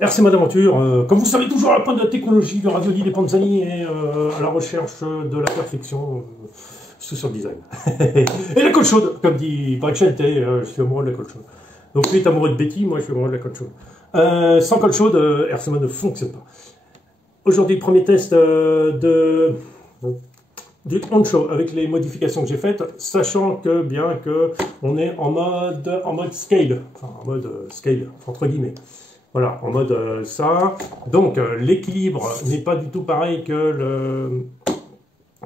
RC Mode Aventure, comme vous savez, toujours à la pointe de la technologie, de ravioli, des panzani et à la recherche de la perfection sur le design. Et la colle chaude, comme dit Brett Shelton, je suis amoureux de la colle chaude. Donc lui est amoureux de Betty, moi je suis amoureux de la colle chaude. Sans colle chaude, RC Mode ne fonctionne pas. Aujourd'hui, premier test du on-show avec les modifications que j'ai faites, sachant que bien que on est en mode scale, enfin en mode scale entre guillemets. Voilà, en mode ça. Donc, l'équilibre n'est pas du tout pareil que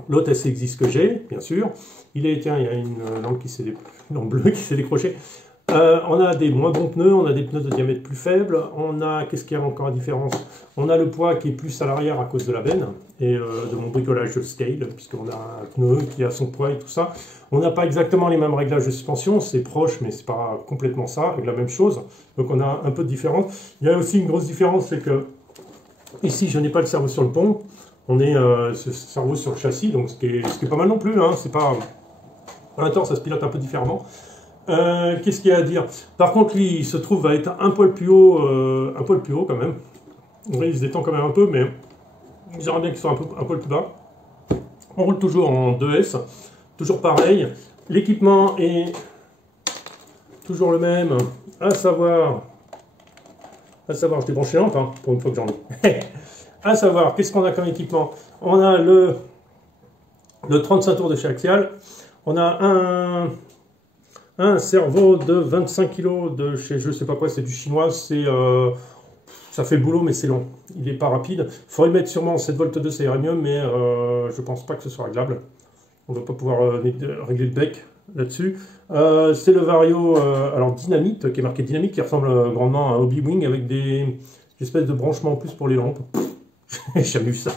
l'autre SXX que j'ai, bien sûr. Il y a une lampe bleue qui s'est décrochée. On a des moins bons pneus, on a des pneus de diamètre plus faible. On a, qu'est-ce qu'il y a encore à différence? On a le poids qui est plus à l'arrière à cause de la benne et de mon bricolage de scale, puisqu'on a un pneu qui a son poids et tout ça. On n'a pas exactement les mêmes réglages de suspension, c'est proche, mais c'est pas complètement ça, avec la même chose. Donc on a un peu de différence. Il y a aussi une grosse différence, c'est que ici je n'ai pas le cerveau sur le pont, on est ce cerveau sur le châssis, donc ce qui est pas mal non plus. Hein, c'est pas à l'intérieur, ça se pilote un peu différemment. Qu'est-ce qu'il y a à dire? Par contre, lui, il se trouve à être un poil plus haut quand même. Oui, il se détend quand même un peu, mais j'aimerais bien qu'il soit un poil plus bas. On roule toujours en 2S, toujours pareil. L'équipement est toujours le même, à savoir, je débranche les lampes, hein, pour une fois que j'en ai. À savoir, qu'est-ce qu'on a comme équipement? On a le 35 tours de chez Axial. On a un servo de 25 kg de chez je sais pas quoi, c'est du chinois, ça fait le boulot mais c'est long, il n'est pas rapide. Il faudrait mettre sûrement 7 volts 2, ça irait mieux, mais je pense pas que ce soit réglable. On ne va pas pouvoir régler le bec là-dessus. C'est le Vario alors Dynamite, qui est marqué Dynamite, qui ressemble grandement à un Hobby Wing avec des espèces de branchements en plus pour les lampes. J'ai jamais vu ça.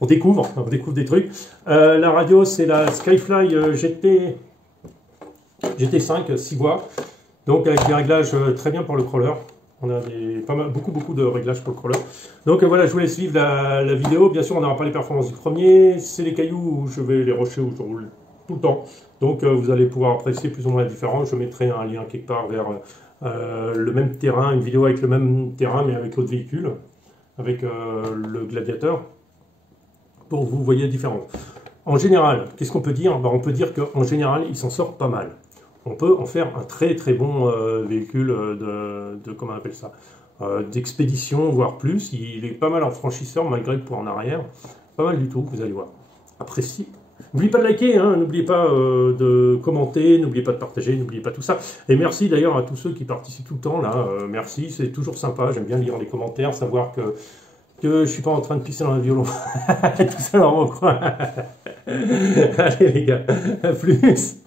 On découvre des trucs. La radio, c'est la Skyfly GT5 6 voies, donc avec des réglages très bien pour le crawler. On a beaucoup de réglages pour le crawler. Donc voilà, je vous laisse vivre la vidéo. Bien sûr, on n'aura pas les performances du premier. C'est les cailloux où je vais les rocher où je roule tout le temps. Donc vous allez pouvoir apprécier plus ou moins la différence. Je mettrai un lien quelque part vers le même terrain, une vidéo avec le même terrain mais avec l'autre véhicule, avec le Gladiator, pour que vous voyez la différence. En général, qu'est-ce qu'on peut dire? On peut dire qu'en général, il s'en sort pas mal. On peut en faire un très très bon véhicule comment on appelle ça, d'expédition, voire plus. Il est pas mal en franchisseur, malgré le poids en arrière. Pas mal du tout, vous allez voir. Appréciez. N'oubliez pas de liker, hein, n'oubliez pas de commenter, n'oubliez pas de partager, n'oubliez pas tout ça. Et merci d'ailleurs à tous ceux qui participent tout le temps, là. Merci, c'est toujours sympa, j'aime bien lire les commentaires, savoir que je suis pas en train de pisser dans un violon. Tout ça dans mon coin. Allez les gars, à plus.